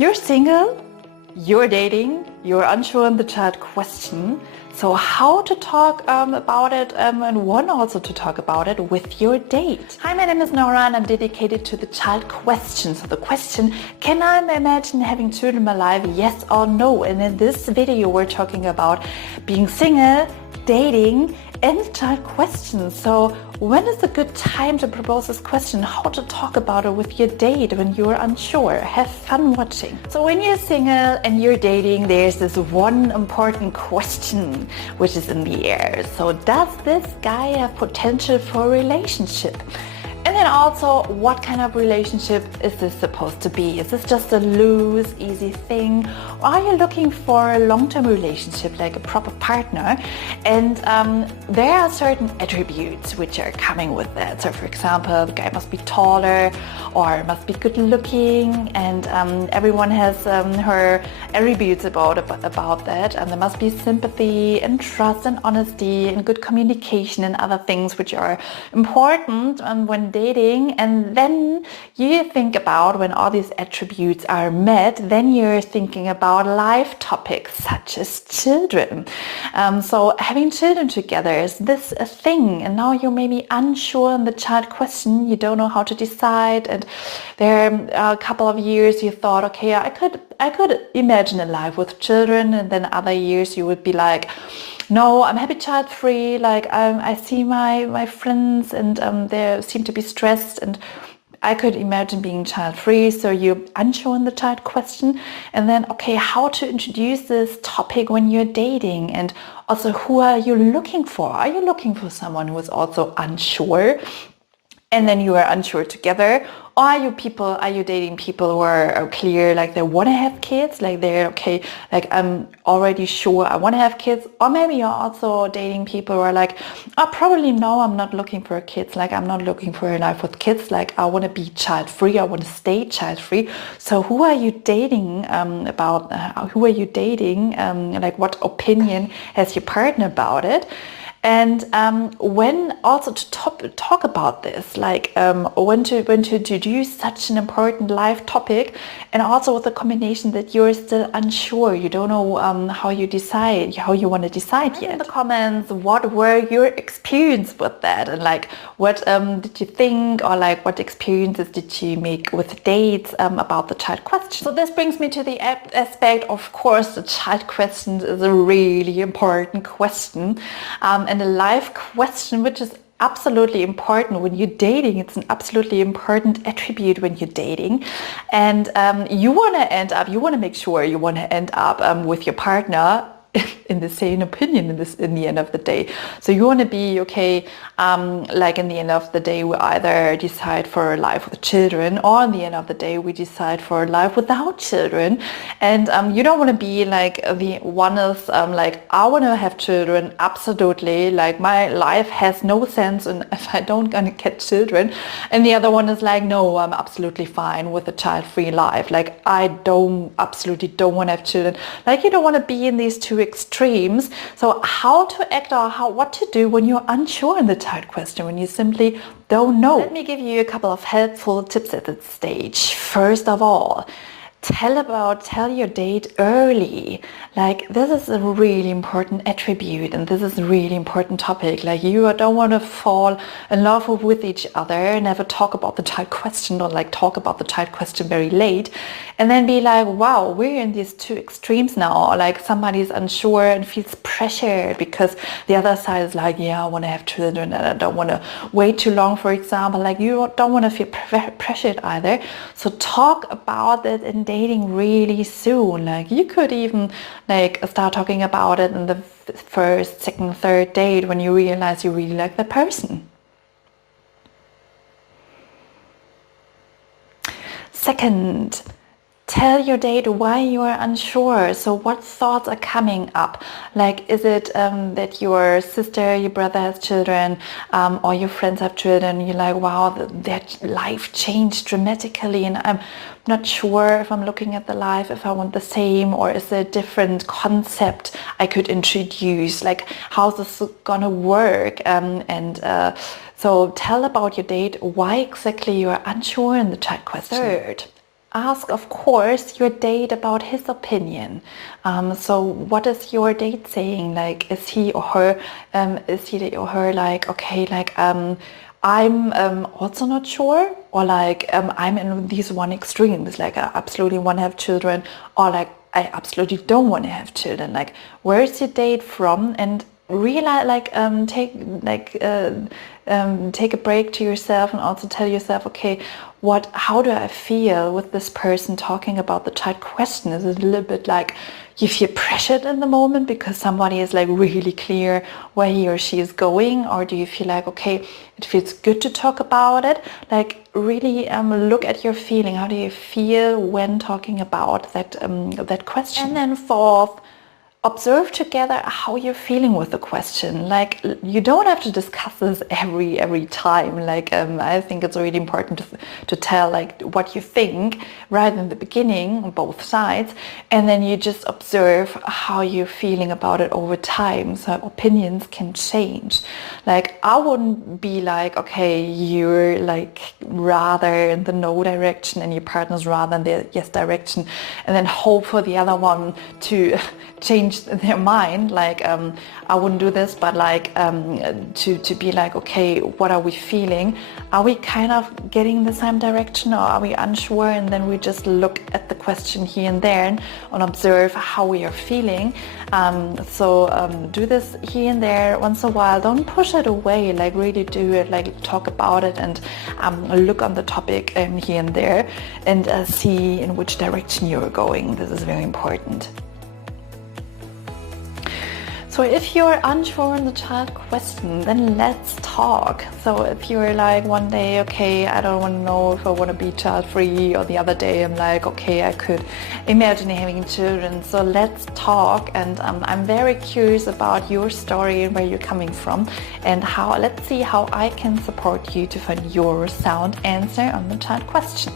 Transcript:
You're single, you're dating, you're unsure on the child question. So how to talk about it and one also to talk about it with your date. Hi, my name is Nora and I'm dedicated to the child question. So the question, can I imagine having children in my life? Yes or no? And in this video we're talking about being single, dating and child questions. So when is a good time to propose this question? How to talk about it with your date when you're unsure? Have fun watching. So when you're single and you're dating, there's this one important question which is in the air. So does this guy have potential for a relationship? And then also, what kind of relationship is this supposed to be? Is this just a loose, easy thing? Or are you looking for a long-term relationship, like a proper partner? And there are certain attributes which are coming with that. So for example, the guy must be taller or must be good looking, and everyone has her attributes about that. And there must be sympathy and trust and honesty and good communication and other things which are important when dating. And then you think about, when all these attributes are met, then you're thinking about life topics such as children. So having children together, is this a thing? And now you're maybe unsure on the child question, you don't know how to decide, and there are a couple of years you thought, okay, I could imagine a life with children, and then other years you would be like, no, I'm happy child free. Like I see my friends and they seem to be stressed, and I could imagine being child free. So you're unsure on the child question, and then okay, how to introduce this topic when you're dating, and also who are you looking for? Are you looking for someone who is also unsure, and then you are unsure together? Or are you dating people who are clear, like they want to have kids, like they're okay, like I'm already sure I want to have kids? Or maybe you're also dating people who are like, oh, probably no, I'm not looking for kids, like I'm not looking for a life with kids, like I want to be child free, I want to stay child free. So who are you dating like what opinion has your partner about it? And when also to talk about this, like when to introduce such an important life topic, and also with the combination that you're still unsure, you don't know how you want to decide yet. In the comments, what were your experience with that, and like what did you think, or like what experiences did you make with dates about the child question? So this brings me to the aspect, of course, the child question is a really important question. And a life question which is absolutely important when you're dating. It's an absolutely important attribute when you're dating, and you want to make sure you want to end up with your partner in the same opinion in the end of the day. So you want to be okay, like in the end of the day we either decide for a life with children, or in the end of the day we decide for a life without children. And you don't want to be like the one is like, I want to have children absolutely, like my life has no sense and if I don't gonna get children, and the other one is like, no, I'm absolutely fine with a child-free life, like I absolutely don't want to have children. Like you don't want to be in these two extremes. So how to act, or what to do when you're unsure in the child question, when you simply don't know. Let me give you a couple of helpful tips at this stage. First of all, tell your date early. Like this is a really important attribute, and this is a really important topic. Like you don't want to fall in love with each other, never talk about the child question, or like talk about the child question very late, and then be like, wow, we're in these two extremes now. Or like somebody's unsure and feels pressured because the other side is like, yeah, I want to have children and I don't want to wait too long, for example. Like you don't want to feel pressured either. So talk about it in dating really soon. Like you could even like start talking about it in the first, second, third date when you realize you really like that person. Second, tell your date why you are unsure. So what thoughts are coming up? Like, is it that your sister, your brother has children, or your friends have children? You're like, wow, their life changed dramatically, and I'm not sure if I'm looking at the life, if I want the same, or is there a different concept I could introduce? Like, how's this gonna work? So tell about your date, why exactly you are unsure in the child question. Third, ask, of course, your date about his opinion. So what is your date saying? Like, is he or her like, okay, like, I'm also not sure, or like I'm in these one extremes, like I absolutely want to have children, or like I absolutely don't want to have children. Like, where is your date from? And realize, like, take a break to yourself and also tell yourself, okay, how do I feel with this person talking about the child question? Is it a little bit like you feel pressured in the moment because somebody is like really clear where he or she is going, or do you feel like, okay, it feels good to talk about it? Like, really look at your feeling. How do you feel when talking about that question? And then fourth, observe together how you're feeling with the question. Like, you don't have to discuss this every time. Like, I think it's really important to tell like what you think right in the beginning on both sides, and then you just observe how you're feeling about it over time. So opinions can change. Like, I wouldn't be like, okay, you're like rather in the no direction and your partner's rather in the yes direction, and then hope for the other one to change their mind. Like, I wouldn't do this, but like to be like, okay, what are we feeling? Are we kind of getting in the same direction, or are we unsure? And then we just look at the question here and there and observe how we are feeling. So do this here and there once in a while. Don't push it away. Like, really do it. Like, talk about it and look on the topic here and there, and see in which direction you're going. This is very important. So if you're unsure on the child question, then let's talk. So if you're like one day, okay, I don't want to know if I want to be child free, or the other day I'm like, okay, I could imagine having children. So let's talk, and I'm very curious about your story and where you're coming from, and let's see how I can support you to find your sound answer on the child question.